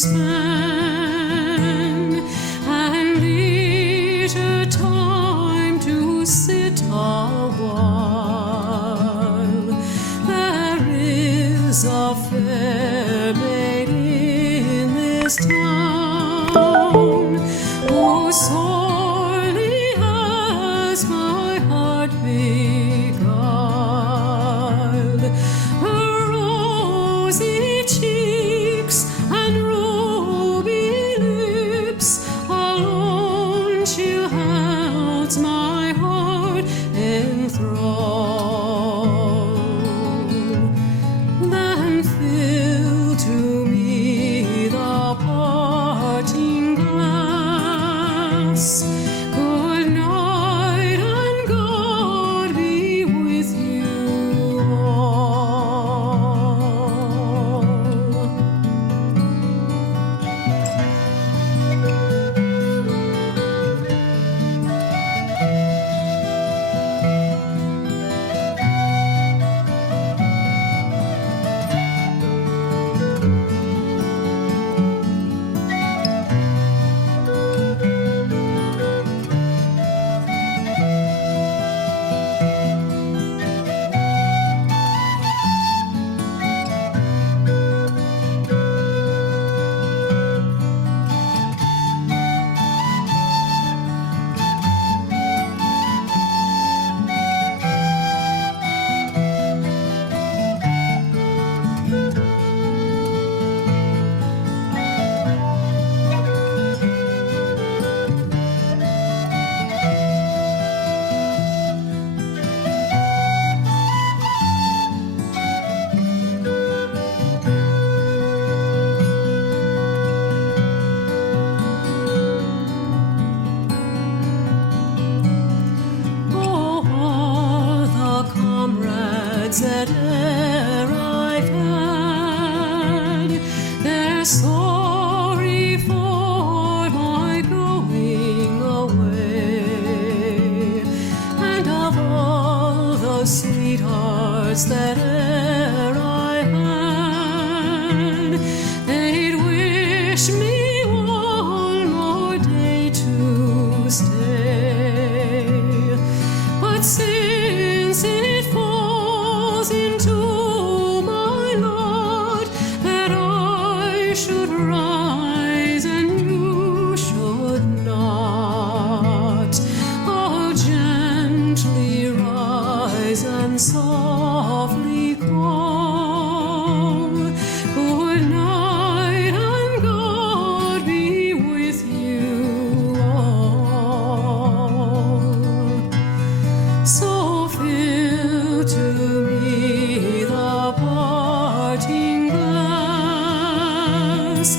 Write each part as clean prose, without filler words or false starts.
span, and leisure time to sit a while. There is a fair maid in this town who sorely has my heart beguiled. Her rosy cheeks and ruby lips alone she holds my heart enthralled. Then fill to me the parting glass. Good night and God be with you all. Oh, all the comrades that e'er I've had, they're sorry for my going away. And of all the sweethearts that e'er I had, they'd wish me one more day to stay. But since it falls into my lot that I should rise and you should not, I'll gently rise and softly call. Good night and God be with you all. So fill to me the parting glass.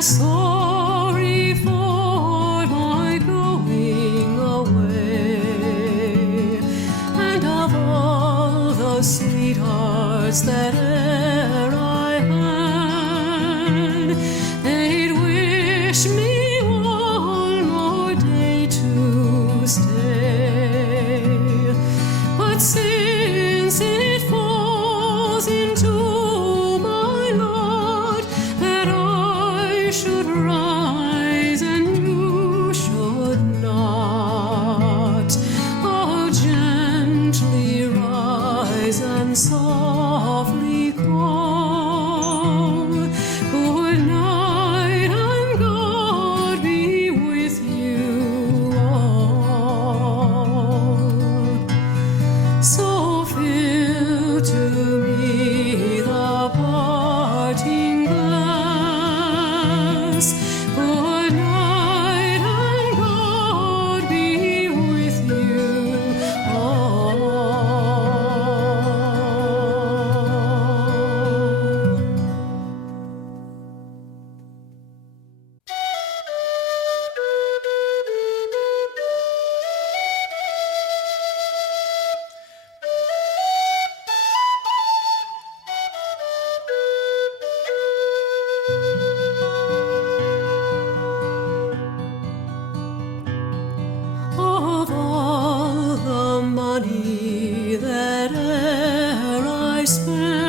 sorry for my going away, and of all those sweethearts that e'er I had, they'd wish me one more day to stay. But since it falls into my lot that I should rise and you should not, oh, gently rise and softly call. Good night, and God be with you all. So fill to me the parting glass. Good night, and God be with you all. Of all the money that e'er I spent,